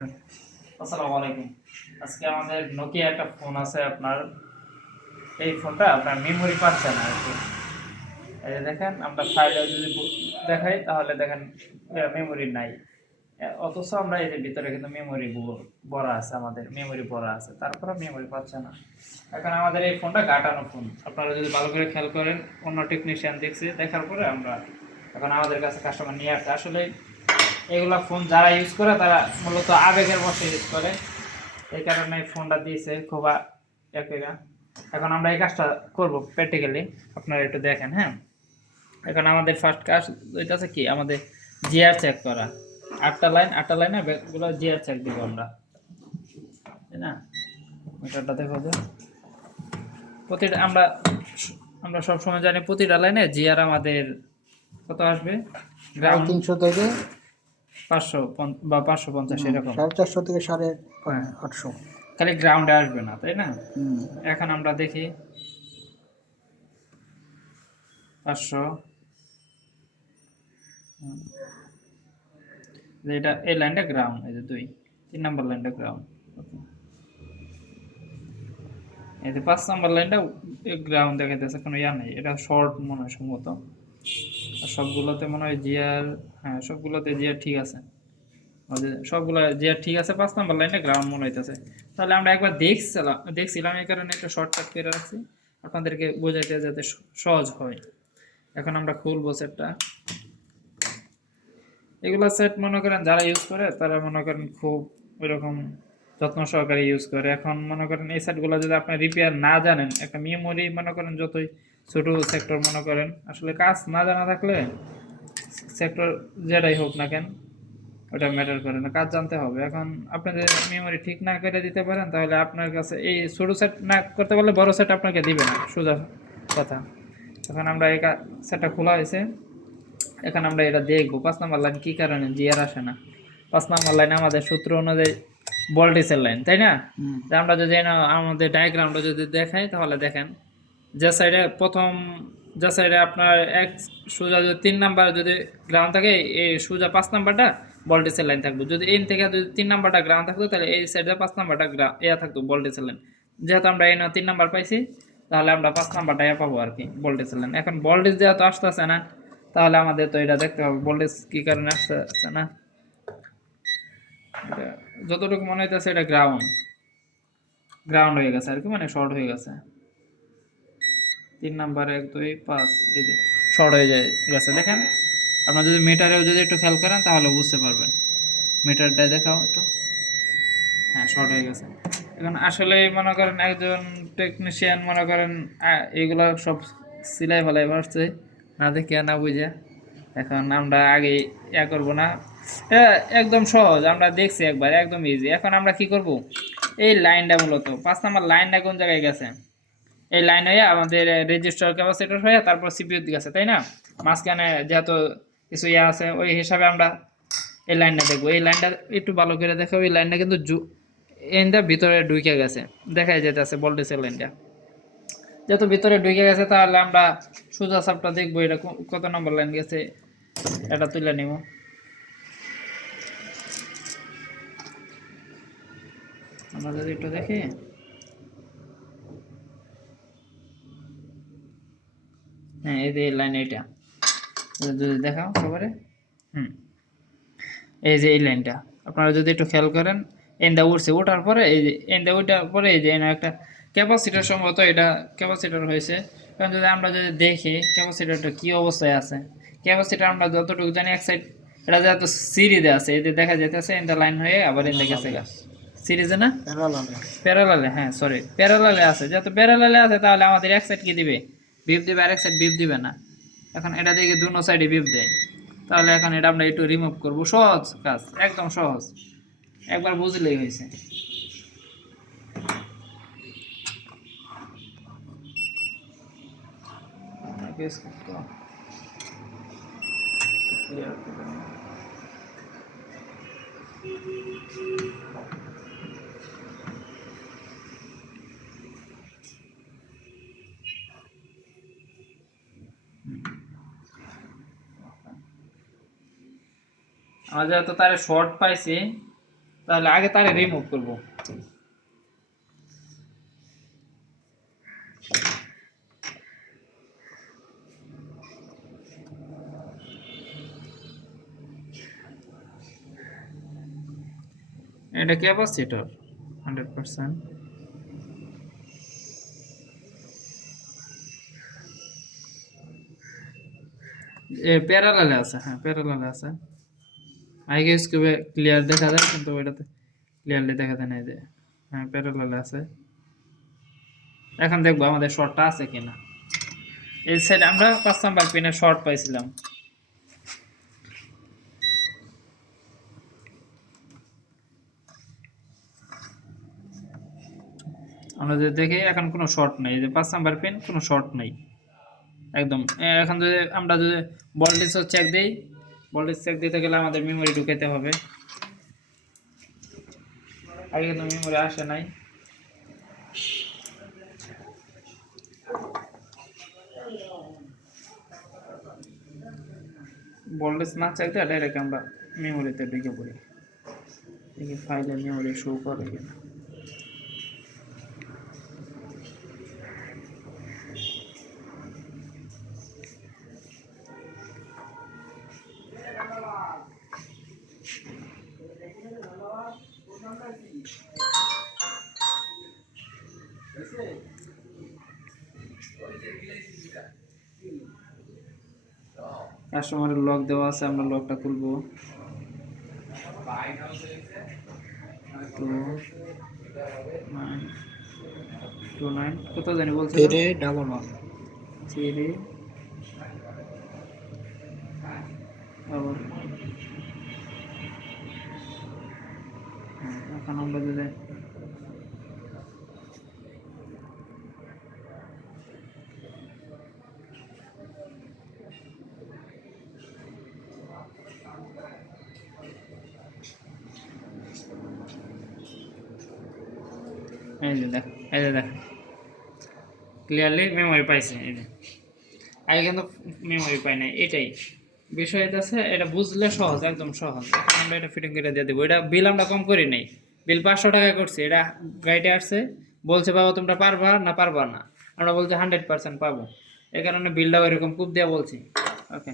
আসসালামু আলাইকুম। আজকে আমাদের নোকিয়া একটা ফোন আছে আপনার। এই ফোনটা আপনার মেমোরি পাচ্ছে না আরকি। এই যে দেখেন আমরা ফাইলে যদি দেখাই তাহলে দেখেন মেমোরি নাই। অথচ আমরা এই যে ভিতরে কিন্তু মেমোরি ভরা আছে, আমাদের মেমোরি ভরা আছে, তারপরে মেমোরি পাচ্ছে না। এখন আমাদের এই ফোনটা গাটানো ফোন। আপনারা যদি ভালো করে খেয়াল করেন, অন্য টেকনিশিয়ান দেখছি, দেখার পরে আমরা এখন আমাদের কাছে কাস্টমার নিয়ে আসছে। আসলে এগুলা ফোন যারা ইউজ করে তারা মূলত আবেগের বশে ইউজ করে, এই কারণে ফোনটা দিয়েছে খুব একেরা। এখন আমরা এই কাজটা করব প্র্যাকটিক্যালি, আপনারা একটু দেখেন। হ্যাঁ, এখন আমাদের ফার্স্ট কাজ হইতেছে কি, আমাদের জিআর চেক করা। 8টা লাইনে গুলো জিআর চেক দিব আমরা, তাই না? মিটারটা দেখো যে প্রতিটা আমরা আমরা সবসময় জানি প্রতিটা লাইনে জিআর আমাদের কত আসবে, গ্রাউন্ড 300 থেকে 500 বা 550 এরকম। 450 থেকে হ্যাঁ, 850। খালি গ্রাউন্ডে আসবে না, তাই না? এখন আমরা দেখি 500, এটা এই লাইনটা গ্রাউন্ড, এই যে 3 নাম্বার লাইনটা গ্রাউন্ড। এই যে 5 নাম্বার লাইনটা গ্রাউন্ড দেখাইতেছে, কোনো ইয়া নেই, এটা শর্ট মনে হয় সম্ভবত। আর সবগুলোতে মনে হয় জিআর, হ্যাঁ সবগুলোতে জিআর ঠিক আছে। সবগুলো জিআর ঠিক আছে, 5 নাম্বার লাইনে গ্রাউন্ড মনে হইতেছে। তাহলে আমরা একবার দেখছিলাম, এই কারণে একটা শর্টকাট করে রাখছি আপনাদেরকে বোঝাইতে যাতে সহজ হয়। এখন আমরা খুলবো সেটটা। এগুলা সেট মনে করেন যারা ইউজ করে তারা মনে করেন খুব ওইরকম যত্ন সহকারে ইউজ করে। এখন মনে করেন এই সেটগুলো যদি আপনি রিপেয়ার না জানেন, একটা মেমোরি মনে করেন যতই ছোট সেক্টর মনে করেন, আসলে কাজ না জানা থাকলে সেক্টর যেটাই হোক না কেন ওটা ম্যাটার করে না, কাজ জানতে হবে। এখন আপনি যদি মেমোরি ঠিক না করে দিতে পারেন তাহলে আপনার কাছে এই ছোট সেট না করতে পারলে বড় সেট আপনাকে দিবে না, সোজা কথা। এখন আমরা এই সেটটা খোলা হয়েছে, এখন আমরা এটা দেখবো 5 নাম্বার লাইন কি কারণে জিআর আসে না। 5 নাম্বার লাইন আমাদের সূত্র অনুযায়ী ভোল্টেজের লাইন, তাই না? আমরা যদি আমাদের ডায়াগ্রামটা যদি দেখাই তাহলে দেখেন, যে সাইডে প্রথম, যে সাইডে আপনার এক সোজা যদি 3 নাম্বার যদি গ্রাউন্ড থাকে, এই সোজা 5 নাম্বারটা ভোল্টেজের লাইন থাকবে। যদি এই থেকে যদি 3 নাম্বারটা গ্রাউন্ড থাকতো তাহলে এই সাইডে 5 নাম্বারটা থাকতো ভোল্টেজের লাইন। যেহেতু আমরা এই 3 নাম্বার পাইছি, তাহলে আমরা 5 নাম্বারটা পাবো আর কি, ভোল্টেজের লাইন। এখন ভোল্টেজ যেহেতু আসতেছে না, তাহলে আমাদের তো এটা দেখতে হবে ভোল্টেজ কি কারণে আসতেছে না। যতটুকু মনে হইতেছে এটা গ্রাউন্ড গ্রাউন্ড হয়ে গেছে আর কি, মানে শর্ট হয়ে গেছে। 3 নাম্বার 1 2 5 এই যে শর্ট হয়ে গেছে। দেখেন আপনারা যদি মিটারেও যদি একটু খেয়াল করেন তাহলে বুঝতে পারবেন। মিটারটা দেখাও একটু, হ্যাঁ শর্ট হয়ে গেছে। এখন আসলে মনে করেন একজন টেকনিশিয়ান মনে করেন এইগুলা সব সিলাই ফেলাই পারছে না দেখে না বুঝে। এখন আমরা আগে ইয়া করবো না, এটা একদম সহজ, আমরা দেখছি একবার, একদম ইজি। এখন আমরা কি করব, এই লাইনটা মূলত 5 নাম্বার লাইনটা কোন জায়গায় গেছে, এই লাইন হয়ে আমাদের রেজিস্টার ক্যাপাসিটর হয়ে তারপর সিপিইউ দিকে আছে, তাই না? মাঝখানে যেহেতু কিছু ইয়া আছে, ওই হিসাবে আমরা এই লাইনটা দেখবো। এই লাইনটা একটু ভালো করে দেখো, এই লাইনটা কিন্তু এনটা ভিতরে ঢুকে গেছে, দেখাই যেতেছে ভোল্টেজের লাইনটা। যেহেতু ভিতরে ঢুকে গেছে তাহলে আমরা সোজা সাপটা দেখবো এটা কত নম্বর লাইন গেছে, এটা তুলে নিব। আমরা যদি একটু দেখি, হ্যাঁ এই যে এই লাইন, এইটা যদি দেখাও সবারে, এই যে এই লাইনটা আপনারা যদি একটু খেয়াল করেন, এন্ডা উঠছে, ওঠার পরে এই যে এন্ডা ওঠার পরে এই যে একটা ক্যাপাসিটর, সম্ভবত এটা ক্যাপাসিটর হয়েছে। কারণ যদি আমরা যদি দেখি ক্যাপাসিটরটা কি অবস্থায় আছে, ক্যাপাসিটর আমরা যতটুকু জানি এক সাইড এটা যেহেতু সিরিজে আছে, এই যে দেখা যাইতেছে এন্ডা লাইন হয়ে আবার এন্ডা গেছে গা সিরিজে না প্যারালালে, হ্যাঁ সরি প্যারালালে আছে। যেহেতু প্যারালালে আছে তাহলে আমাদের এক সাইড কি দিবে, বিপ দিবে, আর এক সাইড বিপ দিবে না। এখন এটা দেখে দুনো সাইডে বিপ দেয়, তাহলে এখন এটা আমরা একটু রিমুভ করব। সহজ কাজ, একদম সহজ, একবার বুঝলেই হয়েছে। আমরা যেহেতু তার শর্ট পাইছি, তাহলে আগে তারে রিমুভ করব। এটা ক্যাপাসিটর 100%। প্যারালালে আছে, হ্যাঁ প্যারালালে আছে। আগে স্কিপে ক্লিয়ার দেখা যায় কিন্তু ওইটাতে ক্লিয়ারলি দেখা যায় না, এই যে হ্যাঁ প্যারালালে আছে। এখন দেখবো আমাদের শর্টটা আছে কিনা। এই সাইড আমরা 5 নাম্বার পিনে শর্ট পাইছিলাম। আমরা যদি দেখি এখন কোনো শর্ট নাই, এই যে 5 নাম্বার পিন কোনো শর্ট নাই একদম। এখন যদি আমরা যদি ভোল্টেজ চেক দেই, ভোল্টেজ চেক দিতে গেলে আমাদের মেমরি ঢুকাতে হবে। আগে কিন্তু মেমরি আসে নাই। ভোল্টেজ না চেক দিয়ে ডাইরেক্ট আমরা মেমরিতে ঢুকে পড়ি। দেখি ফাইলে মেমরি শো করে কিনা। কাস্টমারের লক দেওয়া আছে, আমরা লকটা খুলবো। তো 929 কত জানি বলছে, 311 চিরি আবার এখন আমরা যদি এই যে দেখ, এই যে দেখ ক্লিয়ারলি মেমরি পাইছে। এই যে আগে কিন্তু মেমরি পাই নাই, এটাই বিষয় আছে। এটা বুঝলে সহজ, একদম সহজ। আমরা এটা ফিটিং করে দিয়ে দেবো। এটা বিল আমরা কম করি নাই, বিল 500 টাকা করছি। এটা গাইডে আসছে, বলছে বাবা তোমরা পারবা না পারবা না, আমরা বলছি 100% পাবো। এই কারণে বিলটা ওইরকম কুপ দেওয়া বলছি। ওকে।